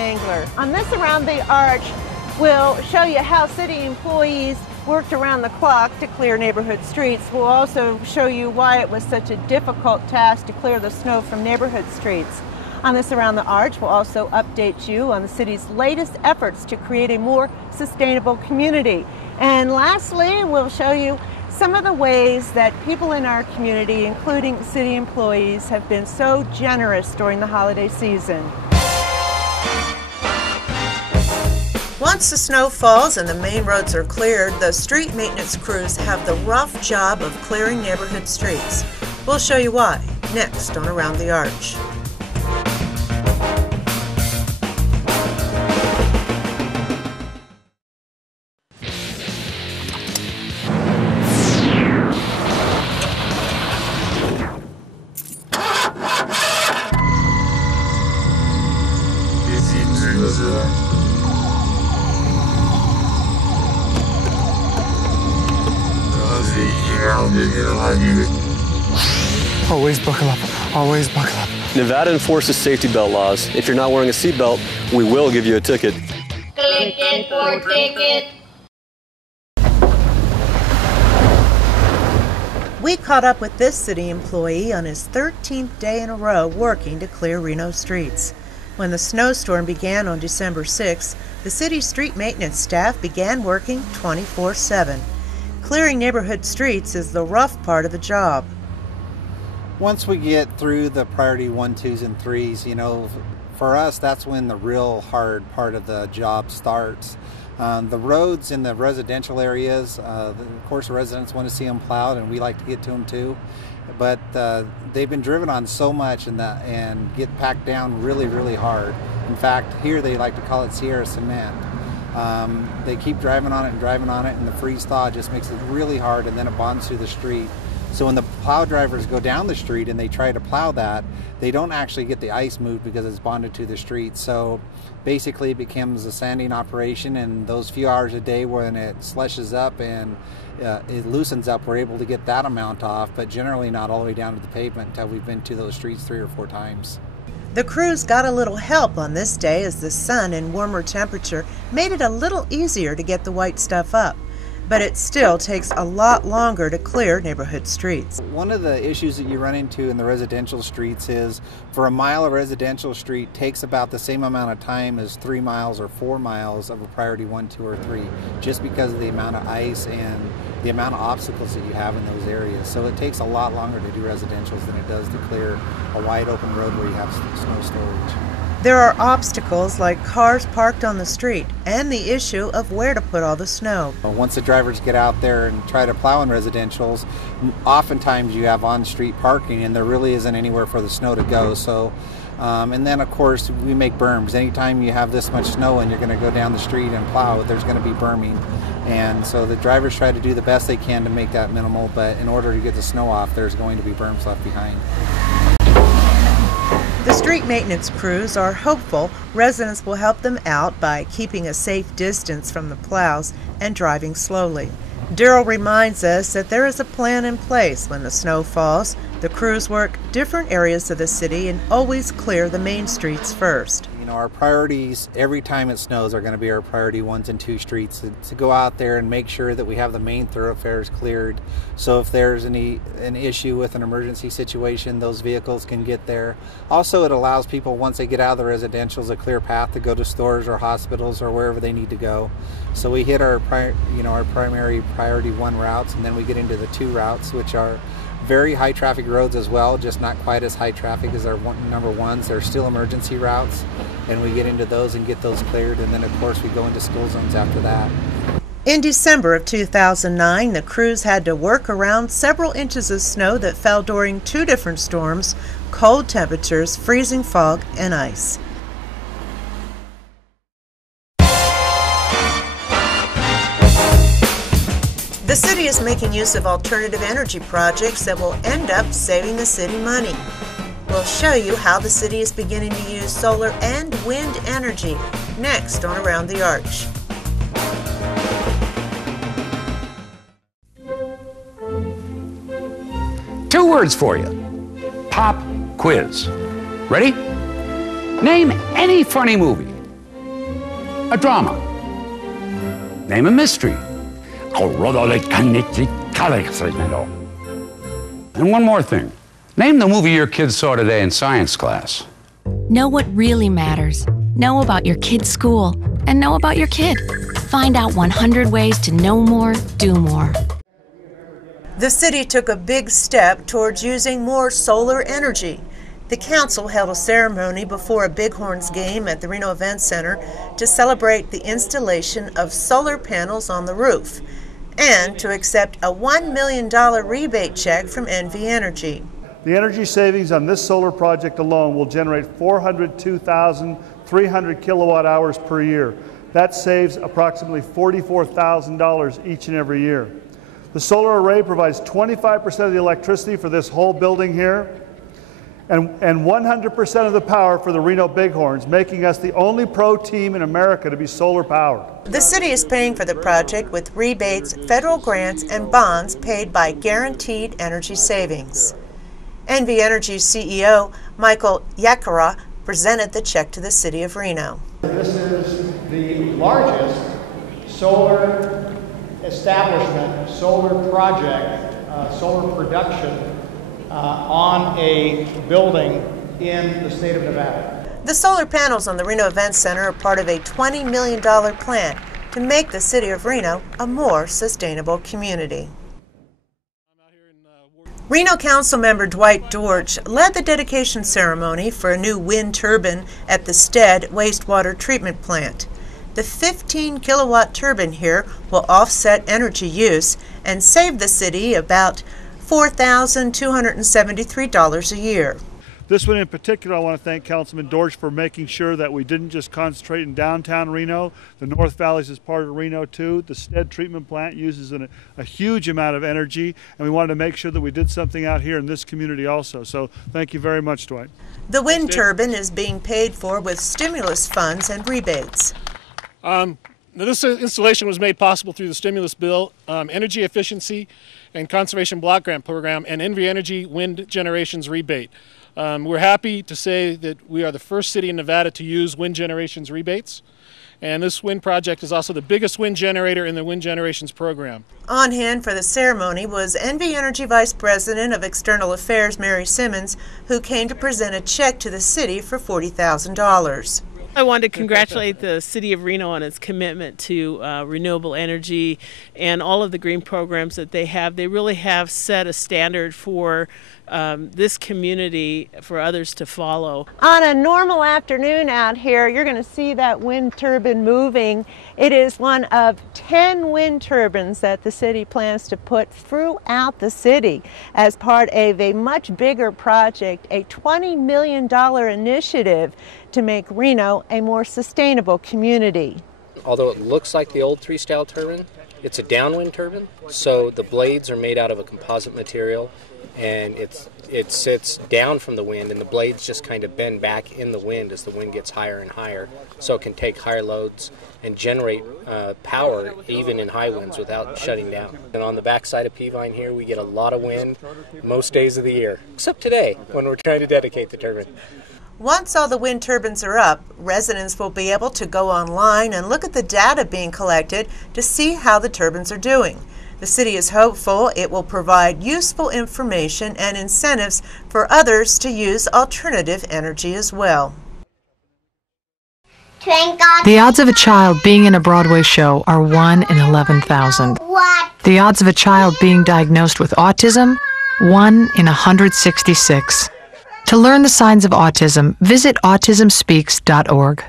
Spangler. On this Around the Arch, we'll show you how city employees worked around the clock to clear neighborhood streets. We'll also show you why it was such a difficult task to clear the snow from neighborhood streets. On this Around the Arch, we'll also update you on the city's latest efforts to create a more sustainable community. And lastly, we'll show you some of the ways that people in our community, including city employees, have been so generous during the holiday season. Once the snow falls and the main roads are cleared, the street maintenance crews have the rough job of clearing neighborhood streets. We'll show you why, next on Around the Arch. Always buckle up. Always buckle up. Nevada enforces safety belt laws. If you're not wearing a seatbelt, we will give you a ticket. Click it for ticket. We caught up with this city employee on his 13th day in a row working to clear Reno streets. When the snowstorm began on December 6th, the city's street maintenance staff began working 24/7. Clearing neighborhood streets is the rough part of the job. Once we get through the priority 1, 2s, and 3s, for us, that's when the real hard part of the job starts. The roads in the residential areas, of course, the residents want to see them plowed, and we like to get to them too. But they've been driven on so much and get packed down really, really hard. In fact, here they like to call it Sierra cement. They keep driving on it, and the freeze thaw just makes it really hard, and then it bonds through the street. So when the plow drivers go down the street and they try to plow that, they don't actually get the ice moved because it's bonded to the street. So basically it becomes a sanding operation, and those few hours a day when it slushes up and it loosens up, we're able to get that amount off, but generally not all the way down to the pavement until we've been to those streets 3 or 4 times. The crews got a little help on this day as the sun and warmer temperature made it a little easier to get the white stuff up. But it still takes a lot longer to clear neighborhood streets. One of the issues that you run into in the residential streets is for a mile of residential street takes about the same amount of time as 3 miles or 4 miles of a priority 1, 2, or 3, just because of the amount of ice and the amount of obstacles that you have in those areas. So it takes a lot longer to do residentials than it does to clear a wide open road where you have snow storage. There are obstacles like cars parked on the street and the issue of where to put all the snow. Once the drivers get out there and try to plow in residentials, oftentimes you have on-street parking and there really isn't anywhere for the snow to go. So, and then of course we make berms. Anytime you have this much snow and you're going to go down the street and plow, there's going to be berming. And so the drivers try to do the best they can to make that minimal, but in order to get the snow off, there's going to be berms left behind. The street maintenance crews are hopeful residents will help them out by keeping a safe distance from the plows and driving slowly. Daryl reminds us that there is a plan in place when the snow falls. The crews work different areas of the city and always clear the main streets first. Our priorities every time it snows are going to be our priority 1 and 2 streets to go out there and make sure that we have the main thoroughfares cleared. So if there's an issue with an emergency situation, those vehicles can get there. Also, it allows people, once they get out of the residentials, a clear path to go to stores or hospitals or wherever they need to go. So we hit our primary priority 1 routes, and then we get into the 2 routes, which are very high traffic roads as well, just not quite as high traffic as our number 1s. They're still emergency routes, and we get into those and get those cleared, and then of course we go into school zones after that. In December of 2009, the crews had to work around several inches of snow that fell during 2 different storms, cold temperatures, freezing fog, and ice. The city is making use of alternative energy projects that will end up saving the city money. We'll show you how the city is beginning to use solar and wind energy next on Around the Arch. Two words for you. Pop quiz. Ready? Name any funny movie a drama. Name a mystery. And one more thing. Name the movie your kids saw today in science class. Know what really matters. Know about your kid's school. And know about your kid. Find out 100 ways to know more, do more. The city took a big step towards using more solar energy. The council held a ceremony before a Bighorns game at the Reno Event Center to celebrate the installation of solar panels on the roof and to accept a $1 million rebate check from NV Energy. The energy savings on this solar project alone will generate 402,300 kilowatt hours per year. That saves approximately $44,000 each and every year. The solar array provides 25% of the electricity for this whole building here and 100% of the power for the Reno Bighorns, making us the only pro team in America to be solar powered. The city is paying for the project with rebates, federal grants, and bonds paid by guaranteed energy savings. NV Energy's CEO, Michael Yakara, presented the check to the City of Reno. This is the largest solar establishment, solar project, solar production on a building in the state of Nevada. The solar panels on the Reno Event Center are part of a $20 million plan to make the City of Reno a more sustainable community. Reno Council member Dwight Dortch led the dedication ceremony for a new wind turbine at the Stead wastewater treatment plant. The 15-kilowatt turbine here will offset energy use and save the city about $4,273 a year. This one in particular, I want to thank Councilman Dortch for making sure that we didn't just concentrate in downtown Reno. The North Valleys is part of Reno too. The Stead treatment plant uses a huge amount of energy, and we wanted to make sure that we did something out here in this community also. So thank you very much, Dwight. The wind turbine is being paid for with stimulus funds and rebates. Now this installation was made possible through the stimulus bill, energy efficiency and conservation block grant program, and NV Energy wind generations rebate. We're happy to say that we are the first city in Nevada to use wind generations rebates, and this wind project is also the biggest wind generator in the wind generations program. On hand for the ceremony was NV Energy Vice President of External Affairs Mary Simmons, who came to present a check to the city for $40,000. I wanted to congratulate the City of Reno on its commitment to renewable energy and all of the green programs that they have. They really have set a standard for this community for others to follow. On a normal afternoon out here, you're going to see that wind turbine moving. It is one of 10 wind turbines that the city plans to put throughout the city as part of a much bigger project, a $20 million initiative to make Reno a more sustainable community. Although it looks like the old three-style turbine, it's a downwind turbine, so the blades are made out of a composite material, and it sits down from the wind, and the blades just kind of bend back in the wind as the wind gets higher and higher, so it can take higher loads and generate power even in high winds without shutting down. And on the backside of Peavine here, we get a lot of wind most days of the year, except today when we're trying to dedicate the turbine. Once all the wind turbines are up, residents will be able to go online and look at the data being collected to see how the turbines are doing. The city is hopeful it will provide useful information and incentives for others to use alternative energy as well. The odds of a child being in a Broadway show are 1 in 11,000. The odds of a child being diagnosed with autism, 1 in 166. To learn the signs of autism, visit autismspeaks.org.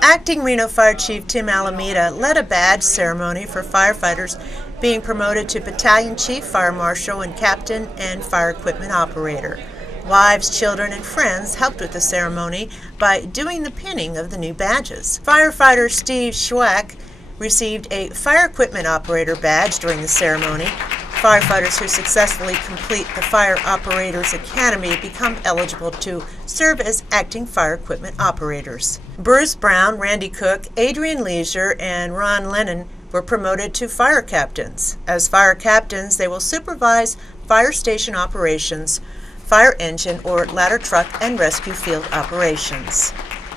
Acting Reno Fire Chief Tim Alameda led a badge ceremony for firefighters being promoted to Battalion Chief, Fire Marshal, and Captain and Fire Equipment Operator. Wives, children, and friends helped with the ceremony by doing the pinning of the new badges. Firefighter Steve Schwack received a Fire Equipment Operator badge during the ceremony. Firefighters who successfully complete the Fire Operators Academy become eligible to serve as acting fire equipment operators. Bruce Brown, Randy Cook, Adrian Leisure, and Ron Lennon were promoted to fire captains. As fire captains, they will supervise fire station operations, fire engine or ladder truck and rescue field operations.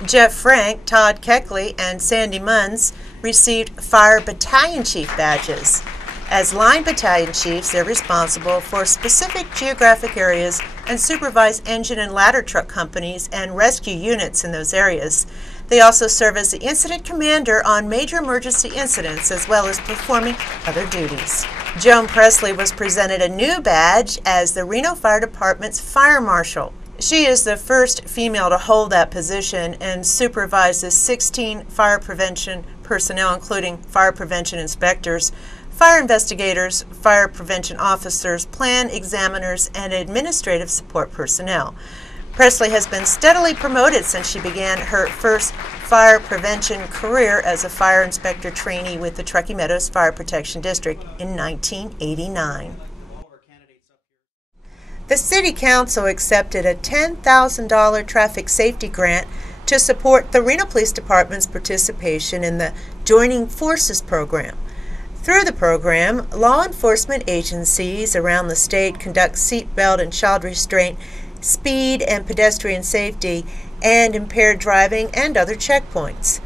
Jeff Frank, Todd Keckley, and Sandy Munns received Fire Battalion Chief badges. As line battalion chiefs, they're responsible for specific geographic areas and supervise engine and ladder truck companies and rescue units in those areas. They also serve as the incident commander on major emergency incidents as well as performing other duties. Joan Presley was presented a new badge as the Reno Fire Department's Fire Marshal. She is the first female to hold that position and supervises 16 fire prevention personnel, including fire prevention inspectors, fire investigators, fire prevention officers, plan examiners, and administrative support personnel. Presley has been steadily promoted since she began her first fire prevention career as a fire inspector trainee with the Truckee Meadows Fire Protection District in 1989. The City Council accepted a $10,000 traffic safety grant to support the Reno Police Department's participation in the Joining Forces program. Through the program, law enforcement agencies around the state conduct seatbelt and child restraint, speed and pedestrian safety, and impaired driving and other checkpoints.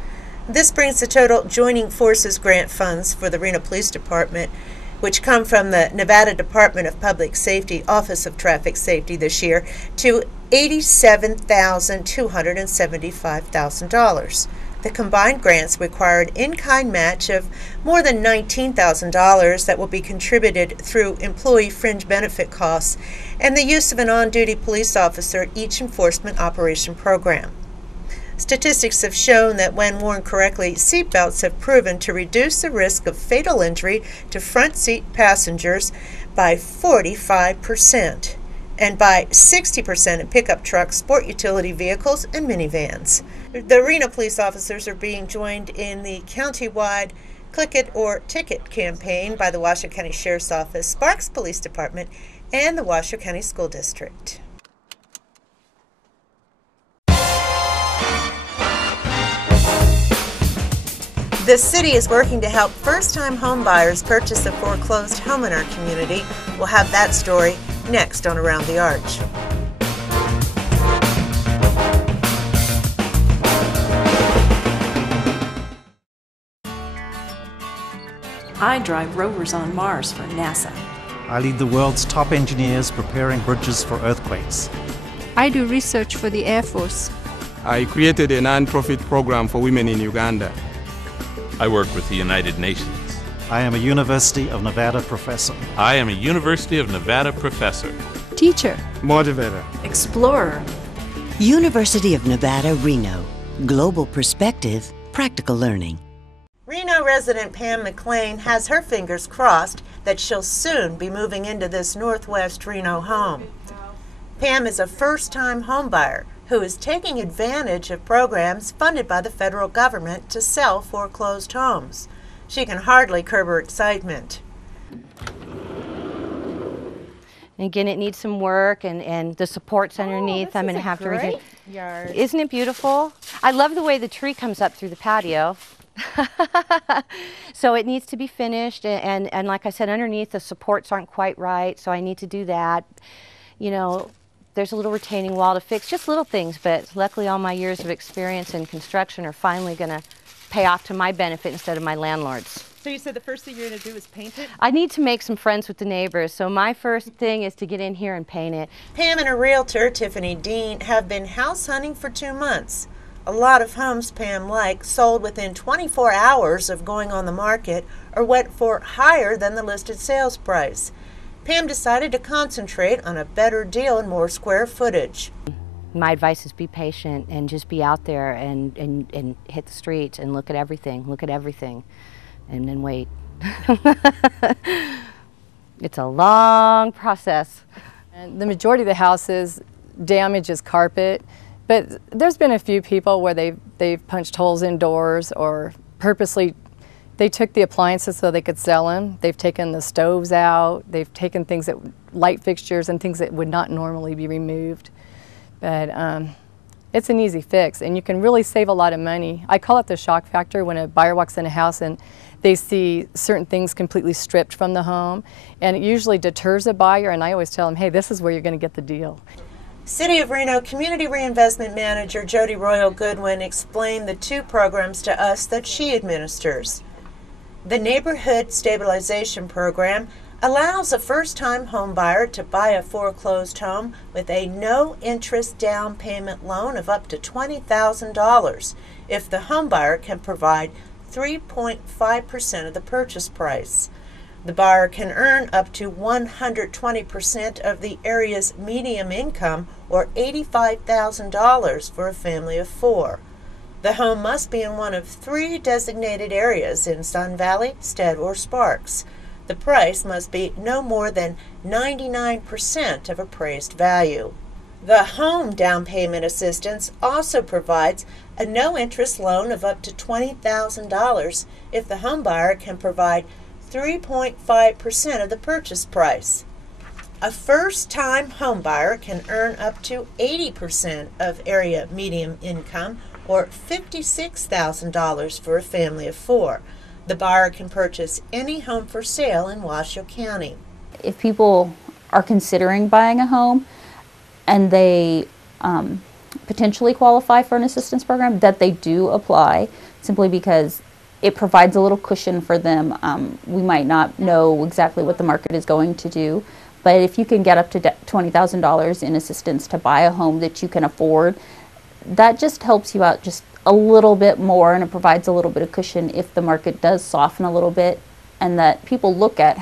This brings the total Joining Forces grant funds for the Reno Police Department, which come from the Nevada Department of Public Safety Office of Traffic Safety this year, to $87,275,000. The combined grants require an in-kind match of more than $19,000 that will be contributed through employee fringe benefit costs and the use of an on-duty police officer at each enforcement operation program. Statistics have shown that when worn correctly, seatbelts have proven to reduce the risk of fatal injury to front seat passengers by 45% and by 60% in pickup trucks, sport utility vehicles, and minivans. The Reno police officers are being joined in the county-wide Click It or Ticket campaign by the Washoe County Sheriff's Office, Sparks Police Department, and the Washoe County School District. The city is working to help first-time home buyers purchase a foreclosed home in our community. We'll have that story next on Around the Arch. I drive rovers on Mars for NASA. I lead the world's top engineers preparing bridges for earthquakes. I do research for the Air Force. I created a non-profit program for women in Uganda. I work with the United Nations. I am a University of Nevada professor. I am a University of Nevada professor. Teacher. Motivator. Explorer. University of Nevada, Reno. Global perspective, practical learning. Reno resident Pam McLean has her fingers crossed that she'll soon be moving into this northwest Reno home. Pam is a first-time homebuyer who is taking advantage of programs funded by the federal government to sell foreclosed homes. She can hardly curb her excitement. Again, it needs some work, and the supports underneath. I'm going to have to redo. Yard. Isn't it beautiful? I love the way the tree comes up through the patio. So it needs to be finished, and like I said, underneath the supports aren't quite right, so I need to do that. You know, there's a little retaining wall to fix, just little things, but luckily all my years of experience in construction are finally going to pay off to my benefit instead of my landlord's. So you said the first thing you're going to do is paint it? I need to make some friends with the neighbors, so my first thing is to get in here and paint it. Pam and her realtor, Tiffany Dean, have been house hunting for 2 months. A lot of homes Pam likes sold within 24 hours of going on the market or went for higher than the listed sales price. Pam decided to concentrate on a better deal and more square footage. My advice is be patient and just be out there and hit the streets and look at everything, and then wait. It's a long process. And the majority of the houses damage is carpet, but there's been a few people where they've punched holes in doors or purposely they took the appliances so they could sell them. They've taken the stoves out. They've taken things that, light fixtures and things that would not normally be removed. But it's an easy fix, and you can really save a lot of money. I call it the shock factor when a buyer walks in a house and they see certain things completely stripped from the home, and it usually deters a buyer, and I always tell them, hey, this is where you're going to get the deal. City of Reno Community Reinvestment Manager Jody Royal Goodwin explained the two programs to us that she administers. The Neighborhood Stabilization Program allows a first-time homebuyer to buy a foreclosed home with a no-interest down payment loan of up to $20,000 if the homebuyer can provide 3.5% of the purchase price. The buyer can earn up to 120% of the area's median income, or $85,000 for a family of 4. The home must be in one of 3 designated areas in Sun Valley, Stead, or Sparks. The price must be no more than 99% of appraised value. The Home Down Payment Assistance also provides a no-interest loan of up to $20,000 if the homebuyer can provide 3.5% of the purchase price. A first-time homebuyer can earn up to 80% of area median income, or $56,000 for a family of 4. The buyer can purchase any home for sale in Washoe County. If people are considering buying a home and they potentially qualify for an assistance program, that they do apply, simply because it provides a little cushion for them. We might not know exactly what the market is going to do, but if you can get up to $20,000 in assistance to buy a home that you can afford, that just helps you out just a little bit more, and it provides a little bit of cushion if the market does soften a little bit, and that people look at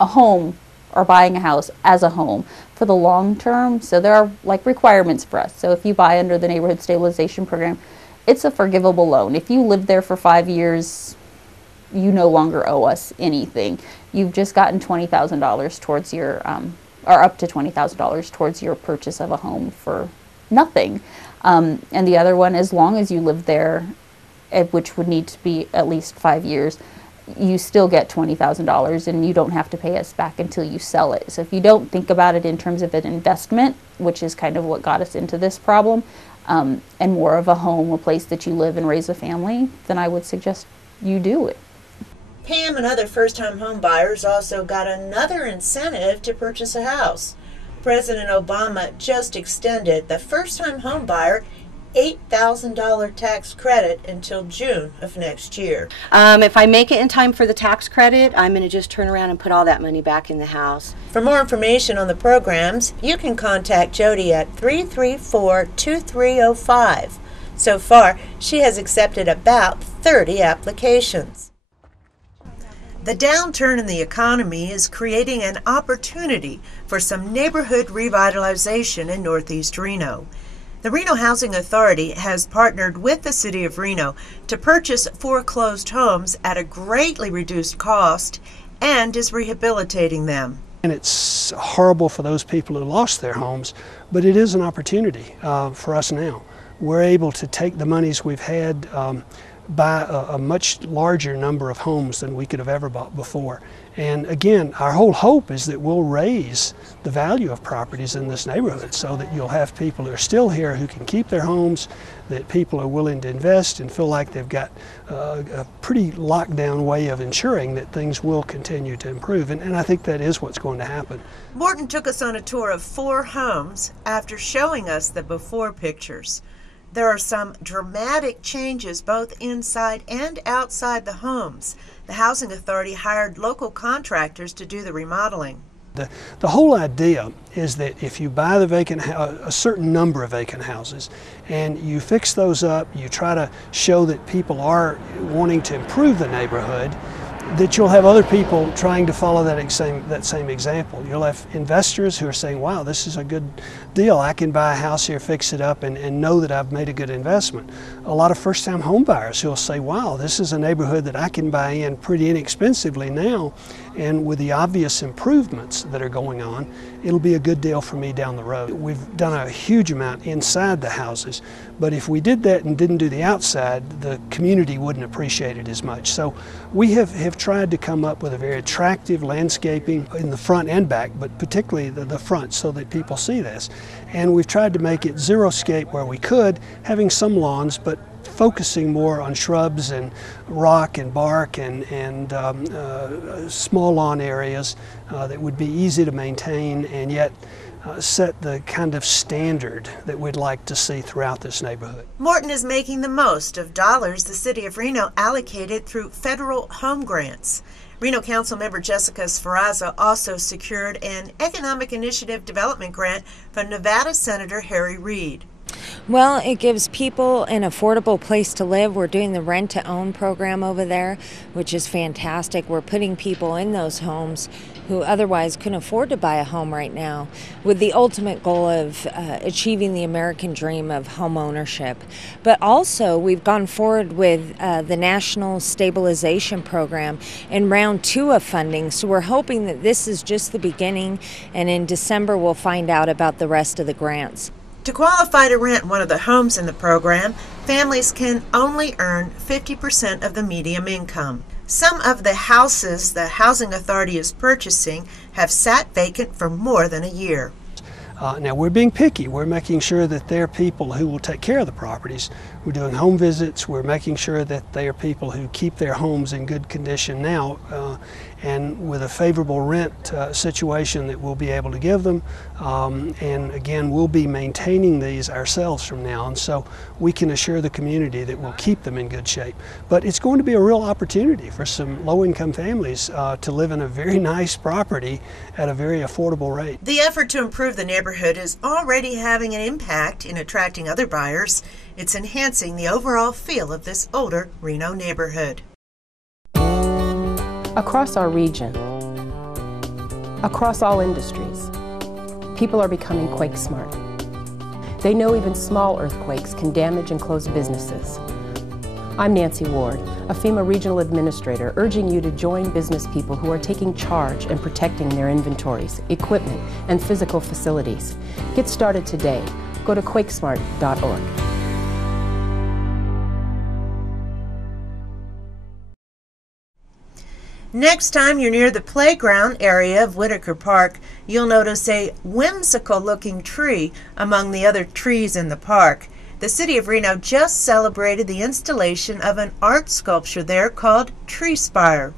a home or buying a house as a home for the long term. So there are like requirements for us. So if you buy under the Neighborhood Stabilization Program, it's a forgivable loan. If you live there for 5 years, you no longer owe us anything. You've just gotten $20,000 towards your, or up to $20,000 towards your purchase of a home for nothing. And the other one, as long as you live there, which would need to be at least 5 years, you still get $20,000, and you don't have to pay us back until you sell it. So if you don't think about it in terms of an investment, which is kind of what got us into this problem, and more of a home, a place that you live and raise a family, then I would suggest you do it. Pam and other first-time home buyers also got another incentive to purchase a house. President Obama just extended the first-time home buyer $8,000 tax credit until June of next year. If I make it in time for the tax credit, I'm going to just turn around and put all that money back in the house. For more information on the programs, you can contact Jody at 334-2305. So far, she has accepted about 30 applications. The downturn in the economy is creating an opportunity for some neighborhood revitalization in Northeast Reno. The Reno Housing Authority has partnered with the City of Reno to purchase foreclosed homes at a greatly reduced cost and is rehabilitating them. And it's horrible for those people who lost their homes, but it is an opportunity for us now. We're able to take the monies we've had, buy a much larger number of homes than we could have ever bought before. And again, our whole hope is that we'll raise the value of properties in this neighborhood so that you'll have people who are still here who can keep their homes, that people are willing to invest and feel like they've got a pretty locked down way of ensuring that things will continue to improve. And I think that is what's going to happen. Morton took us on a tour of 4 homes after showing us the before pictures. There are some dramatic changes both inside and outside the homes. The Housing Authority hired local contractors to do the remodeling. The whole idea is that if you buy the a certain number of vacant houses and you fix those up, you try to show that people are wanting to improve the neighborhood, that you'll have other people trying to follow that same example. You'll have investors who are saying, wow, this is a good deal. I can buy a house here, fix it up, and know that I've made a good investment. A lot of first-time home buyers who will say, wow, this is a neighborhood that I can buy in pretty inexpensively now, and with the obvious improvements that are going on, it'll be a good deal for me down the road. We've done a huge amount inside the houses, but if we did that and didn't do the outside, the community wouldn't appreciate it as much. So we have tried to come up with a very attractive landscaping in the front and back, but particularly the front, so that people see this. And we've tried to make it zero-scape where we could, having some lawns, but focusing more on shrubs and rock and bark and small lawn areas that would be easy to maintain and yet set the kind of standard that we'd like to see throughout this neighborhood. Morton is making the most of dollars the City of Reno allocated through federal home grants. Reno Councilmember Jessica Sferrazza also secured an Economic Initiative Development Grant from Nevada Senator Harry Reid. Well, it gives people an affordable place to live. We're doing the rent-to-own program over there, which is fantastic. We're putting people in those homes who otherwise couldn't afford to buy a home right now, with the ultimate goal of achieving the American dream of home ownership. But also, we've gone forward with the National Stabilization Program in round 2 of funding, so we're hoping that this is just the beginning, and in December we'll find out about the rest of the grants. To qualify to rent one of the homes in the program, families can only earn 50% of the median income. Some of the houses the Housing Authority is purchasing have sat vacant for more than a year. Now we're being picky. We're making sure that there are people who will take care of the properties. We're doing home visits. We're making sure that they are people who keep their homes in good condition now and with a favorable rent situation that we'll be able to give them. And again, we'll be maintaining these ourselves from now on, so we can assure the community that we'll keep them in good shape. But it's going to be a real opportunity for some low-income families to live in a very nice property at a very affordable rate. The effort to improve the neighborhood is already having an impact in attracting other buyers. It's enhancing the overall feel of this older Reno neighborhood. Across our region, across all industries, people are becoming quake smart. They know even small earthquakes can damage and close businesses. I'm Nancy Ward, a FEMA regional administrator, urging you to join business people who are taking charge and protecting their inventories, equipment, and physical facilities. Get started today. Go to quakesmart.org. Next time you're near the playground area of Whitaker Park, you'll notice a whimsical-looking tree among the other trees in the park. The City of Reno just celebrated the installation of an art sculpture there called Treespire.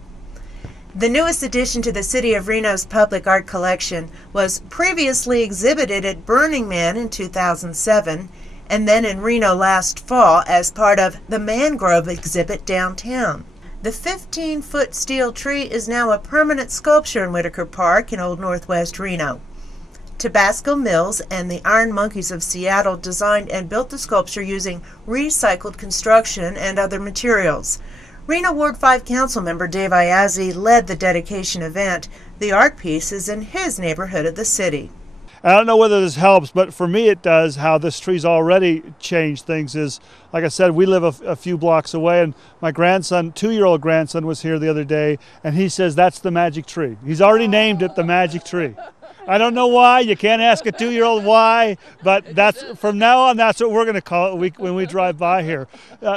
The newest addition to the City of Reno's public art collection was previously exhibited at Burning Man in 2007 and then in Reno last fall as part of the Mangrove exhibit downtown. The 15-foot steel tree is now a permanent sculpture in Whitaker Park in Old Northwest Reno. Tabasco Mills and the Iron Monkeys of Seattle designed and built the sculpture using recycled construction and other materials. Reno Ward 5 Councilmember Dave Iazzi led the dedication event. The art piece is in his neighborhood of the city. I don't know whether this helps, but for me it does. How this tree's already changed things is, like I said, we live a few blocks away, and my grandson, 2-year-old grandson, was here the other day, and he says that's the magic tree. He's already named it the magic tree. I don't know why. You can't ask a 2-year-old why, but that's from now on. That's what we're going to call it when we drive by here.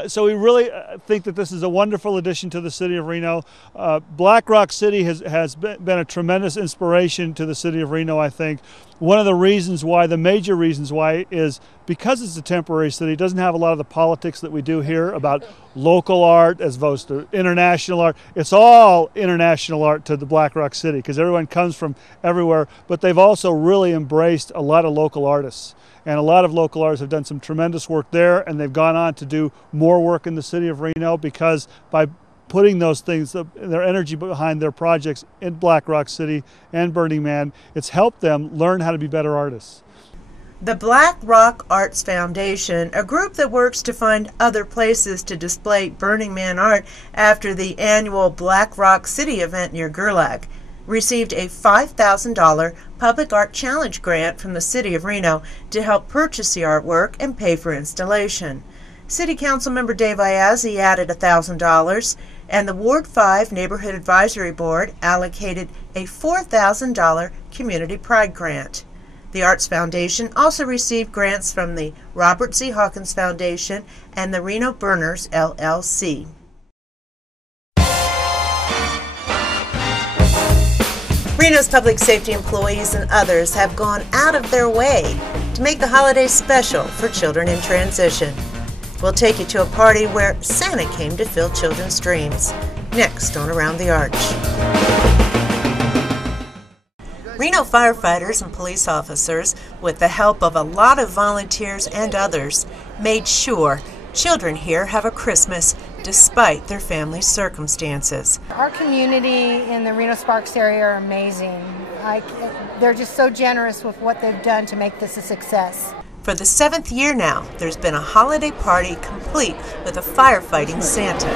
So we really think that this is a wonderful addition to the City of Reno. Black Rock City has been a tremendous inspiration to the City of Reno. I think one of the reasons why, the major reasons why, is because it's a temporary city. It doesn't have a lot of the politics that we do here about local art as opposed to international art. It's all international art to the Black Rock City because everyone comes from everywhere, but they've also really embraced a lot of local artists. And a lot of local artists have done some tremendous work there, and they've gone on to do more work in the City of Reno because by putting those things, their energy behind their projects in Black Rock City and Burning Man, it's helped them learn how to be better artists. The Black Rock Arts Foundation, a group that works to find other places to display Burning Man art after the annual Black Rock City event near Gerlach, received a $5,000 Public Art Challenge grant from the City of Reno to help purchase the artwork and pay for installation. City Council member Dave Iazzi added $1,000, and the Ward 5 Neighborhood Advisory Board allocated a $4,000 Community Pride grant. The Arts Foundation also received grants from the Robert Z. Hawkins Foundation and the Reno Burners, LLC. Reno's public safety employees and others have gone out of their way to make the holidays special for children in transition. We'll take you to a party where Santa came to fill children's dreams. Next on Around the Arch. Reno firefighters and police officers, with the help of a lot of volunteers and others, made sure children here have a Christmas despite their family's circumstances. Our community in the Reno-Sparks area are amazing. They're just so generous with what they've done to make this a success. For the 7th year now, there's been a holiday party complete with a firefighting Santa.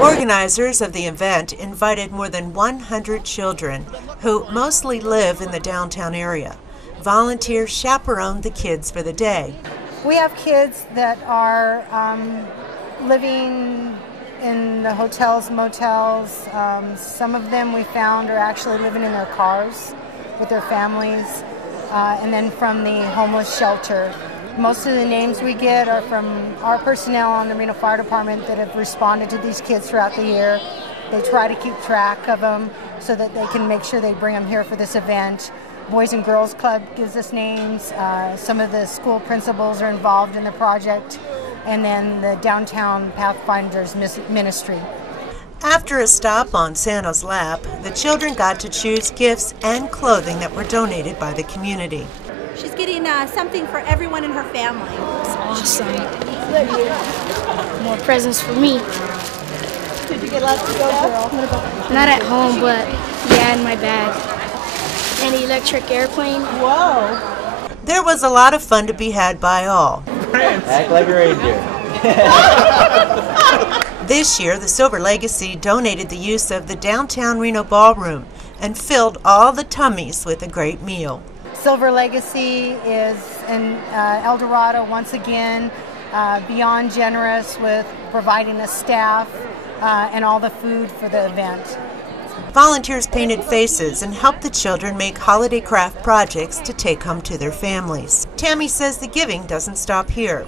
Organizers of the event invited more than 100 children who mostly live in the downtown area. Volunteers chaperoned the kids for the day. We have kids that are living in the hotels, motels. Some of them we found are actually living in their cars with their families. And then from the homeless shelter. Most of the names we get are from our personnel on the Reno Fire Department that have responded to these kids throughout the year. They try to keep track of them so that they can make sure they bring them here for this event. Boys and Girls Club gives us names. Some of the school principals are involved in the project. And then the Downtown Pathfinders Ministry. After a stop on Santa's lap, the children got to choose gifts and clothing that were donated by the community. She's getting something for everyone in her family. It's awesome. More presents for me. Did you get lots of stuff? Not at home, but yeah, in my bag. An electric airplane. Whoa. There was a lot of fun to be had by all. Act like a reindeer. This year, the Silver Legacy donated the use of the downtown Reno ballroom and filled all the tummies with a great meal. Silver Legacy is in El Dorado once again, beyond generous with providing the staff and all the food for the event. Volunteers painted faces and helped the children make holiday craft projects to take home to their families. Tammy says the giving doesn't stop here.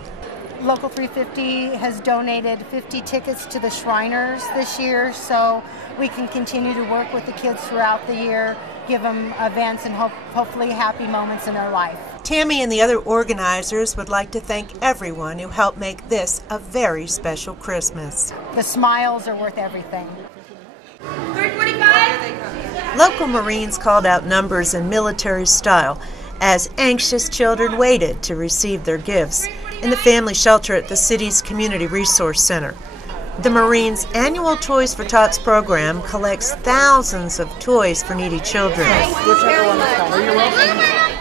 Local 350 has donated 50 tickets to the Shriners this year, so we can continue to work with the kids throughout the year, give them events and hopefully happy moments in their life. Tammy and the other organizers would like to thank everyone who helped make this a very special Christmas. The smiles are worth everything. 345. Local Marines called out numbers in military style as anxious children waited to receive their gifts in the family shelter at the city's Community Resource Center. The Marines' annual Toys for Tots program collects thousands of toys for needy children.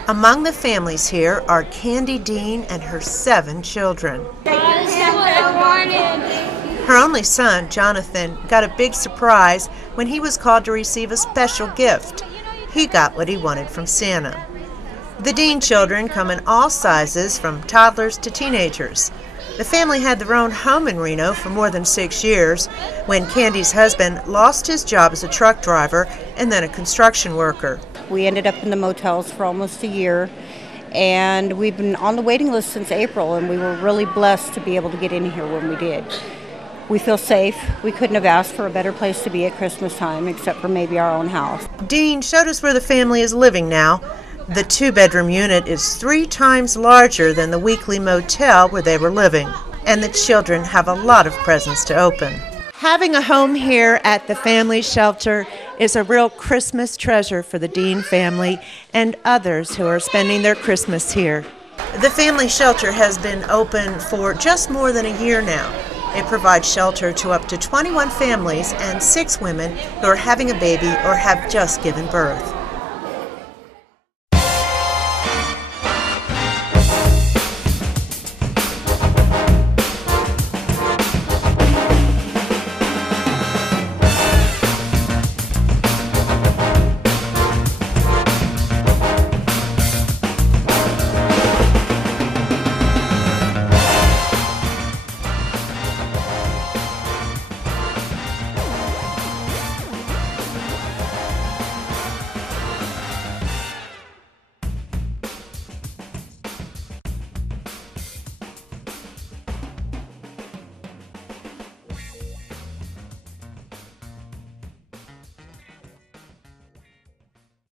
Among the families here are Candy Dean and her 7 children. Her only son, Jonathan, got a big surprise when he was called to receive a special gift. He got what he wanted from Santa. The Dean children come in all sizes, from toddlers to teenagers. The family had their own home in Reno for more than 6 years when Candy's husband lost his job as a truck driver and then a construction worker. We ended up in the motels for almost a year, and we've been on the waiting list since April, and we were really blessed to be able to get in here when we did. We feel safe. We couldn't have asked for a better place to be at Christmas time, except for maybe our own house. Dean showed us where the family is living now. The 2-bedroom unit is 3 times larger than the weekly motel where they were living, and the children have a lot of presents to open. Having a home here at the family shelter is a real Christmas treasure for the Dean family and others who are spending their Christmas here. The family shelter has been open for just more than a year now. It provides shelter to up to 21 families and 6 women who are having a baby or have just given birth.